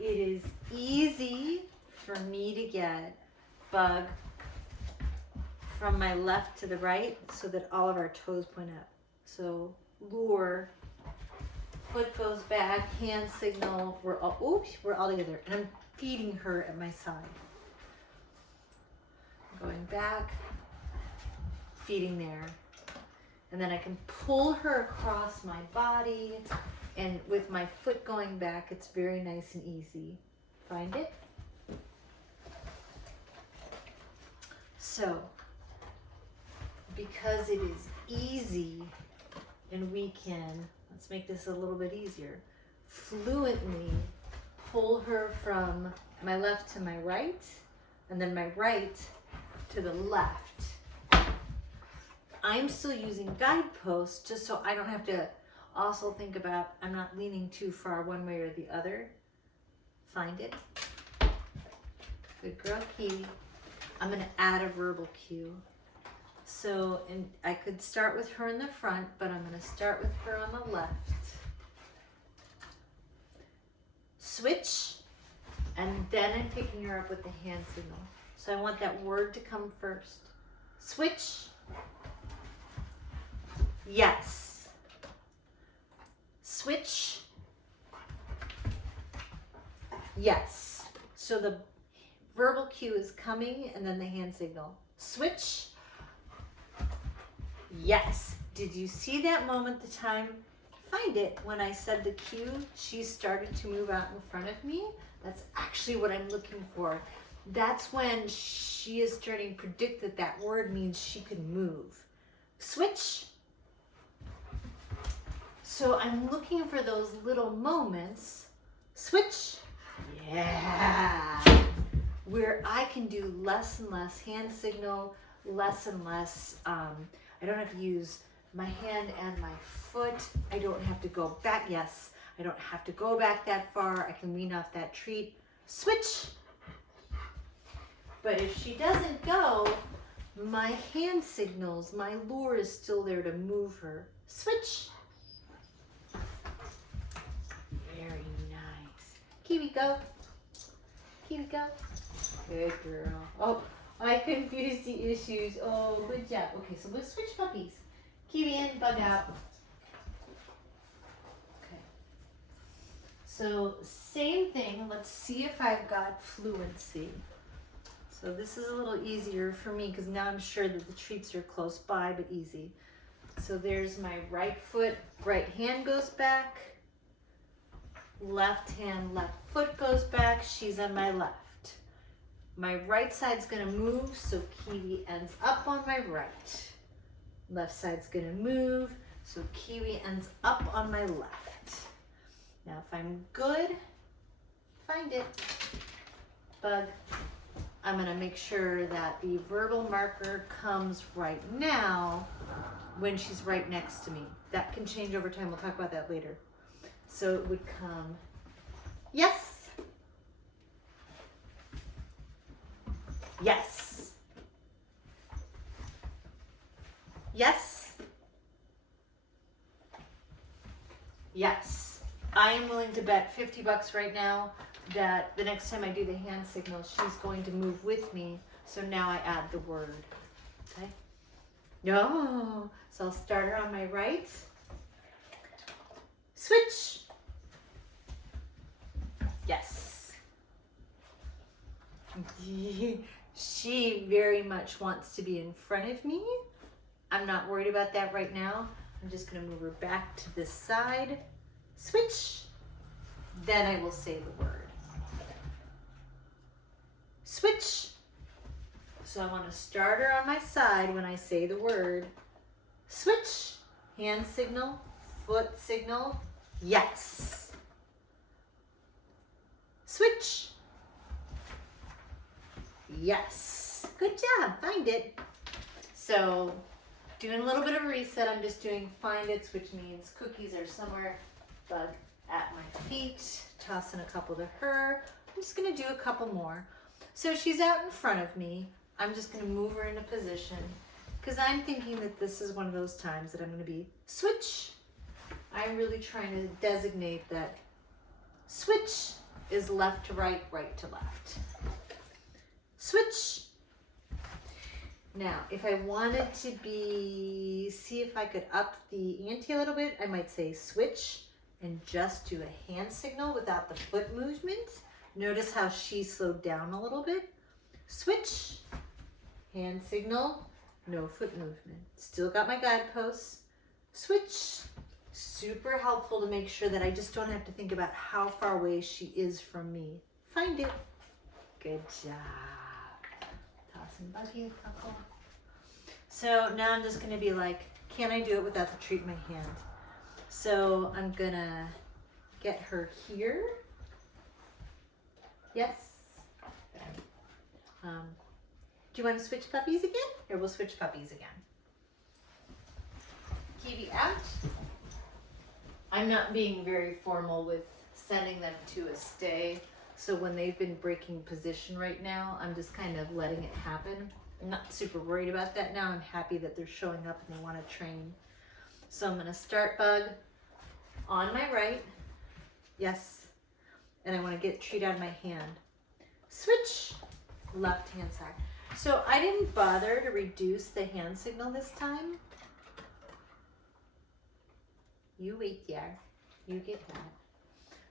It is easy for me to get Bug from my left to the right so that all of our toes point up. So lure, foot goes back, hand signal, we're all together. And I'm feeding her at my side. Going back, feeding there. And then I can pull her across my body, and with my foot going back, it's very nice and easy. Find it? So, because it is easy, and we can, let's make this a little bit easier, fluently pull her from my left to my right, and then my right to the left. I'm still using guideposts just so I don't have to also think about I'm not leaning too far one way or the other. Find it. Good girl, Kiwi. I'm going to add a verbal cue. So I could start with her in the front, but I'm going to start with her on the left. Switch, and then I'm picking her up with the hand signal. So I want that word to come first. Switch. Yes. Switch. Yes. So the verbal cue is coming and then the hand signal. Switch. Yes. Did you see that moment, the time? Find it. When I said the cue, she started to move out in front of me. That's actually what I'm looking for. That's when she is starting to predict that that word means she could move. Switch. So I'm looking for those little moments. Switch. Yeah. Where I can do less and less hand signal, less and less. I don't have to use my hand and my foot. I don't have to go back. Yes, I don't have to go back that far. I can wean off that treat. Switch. But if she doesn't go, my hand signals, my lure is still there to move her. Switch. Very nice. Kiwi, go. Kiwi, go. Good girl. Oh, I confused the issues. Oh, good job. Okay, so let's switch puppies. Kiwi in, Bug out. Okay. So same thing. Let's see if I've got fluency. So this is a little easier for me because now I'm sure that the treats are close by, but easy. So there's my right foot, right hand goes back. Left hand, left foot goes back. She's on my left. My right side's gonna move, so Kiwi ends up on my right. Left side's gonna move, so Kiwi ends up on my left. Now if I'm good, find it. Bug. I'm gonna make sure that the verbal marker comes right now when she's right next to me. That can change over time, we'll talk about that later. So it would come, yes. Yes. Yes. Yes. I am willing to bet $50 right now that the next time I do the hand signal, she's going to move with me. So now I add the word. Okay? No. So I'll start her on my right. Switch. Yes. She very much wants to be in front of me. I'm not worried about that right now. I'm just going to move her back to this side. Switch. Then I will say the word. Switch. So I want to start her on my side when I say the word. Switch. Hand signal, foot signal. Yes. Switch. Yes. Good job. Find it. So doing a little bit of a reset. I'm just doing find it, which means cookies are somewhere. Bug at my feet. Tossing a couple to her. I'm just going to do a couple more. So she's out in front of me. I'm just going to move her into position because I'm thinking that this is one of those times that I'm going to be switch. I'm really trying to designate that switch. is left to right, right to left. Switch. Now, if I wanted to see if I could up the ante a little bit, I might say switch and just do a hand signal without the foot movement. Notice how she slowed down a little bit. Switch, hand signal, no foot movement. Still got my guideposts. Switch. Super helpful to make sure that I just don't have to think about how far away she is from me. Find it. Good job. Tossing buggy, couple. So now I'm just gonna be like, can I do it without the treat in my hand? So I'm gonna get her here. Yes. Do you want to switch puppies again? Here, we'll switch puppies again. Kiwi out. I'm not being very formal with sending them to a stay. So when they've been breaking position right now, I'm just kind of letting it happen. I'm not super worried about that now. I'm happy that they're showing up and they want to train. So I'm going to start bug on my right. Yes. And I want to get treat out of my hand. Switch, left hand side. So I didn't bother to reduce the hand signal this time. You wait there. You get that.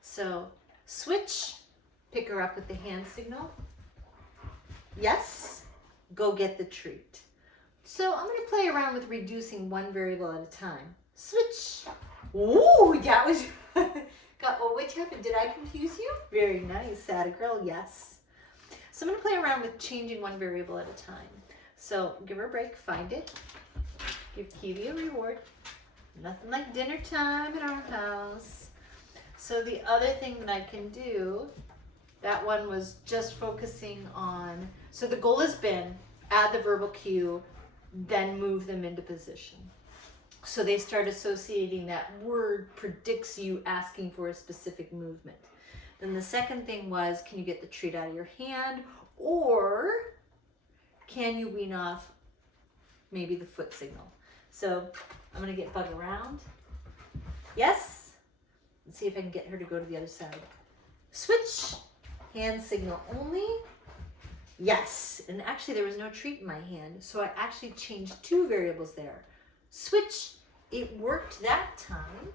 So switch, pick her up with the hand signal. Yes, go get the treat. So I'm going to play around with reducing one variable at a time. Switch. Ooh, that was... Oh, what happened? Did I confuse you? Very nice, Atta girl, yes. So I'm going to play around with changing one variable at a time. So give her a break, find it. Give Kiwi a reward. Nothing like dinner time at our house. So the other thing that I can do, that one was just focusing on, so the goal has been add the verbal cue, then move them into position. So they start associating that word predicts you asking for a specific movement. Then the second thing was, can you get the treat out of your hand? Or can you wean off maybe the foot signal? So I'm gonna get Bug around. Yes. Let's see if I can get her to go to the other side. Switch, hand signal only. Yes, and actually there was no treat in my hand, so I actually changed two variables there. Switch, it worked that time.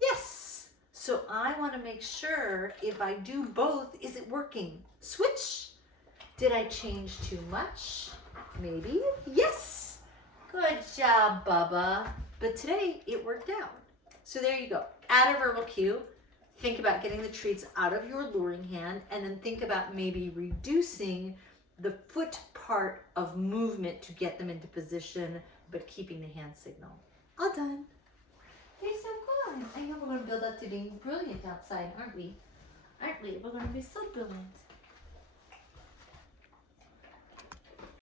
Yes, so I want to make sure if I do both, is it working? Switch, did I change too much? Maybe, yes. Good job, Bubba. But today it worked out. So there you go. Add a verbal cue. Think about getting the treats out of your luring hand, and then think about maybe reducing the foot part of movement to get them into position, but keeping the hand signal. All done. You're so good. I know we're going to build up to being brilliant outside, aren't we? Aren't we? We're going to be so brilliant.